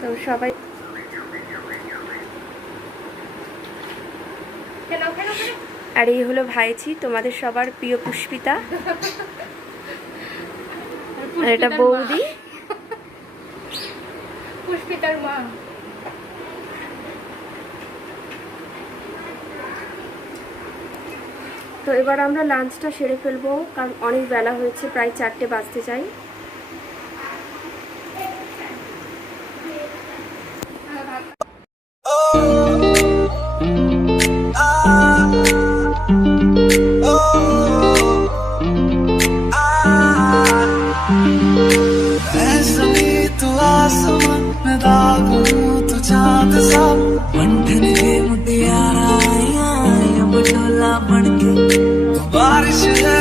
তো সবাই আর এই হলো ভাইচি তোমাদের সবার প্রিয় পুষ্পিতা। আর এটা বৌদি। পুষ্পিতার মা। তো এবার আমরা লাঞ্চটা সেরে ফেলব কারণ অনেক বেলা হয়েছে প্রায় চারটে বাজতে চাই। सा बारिश है।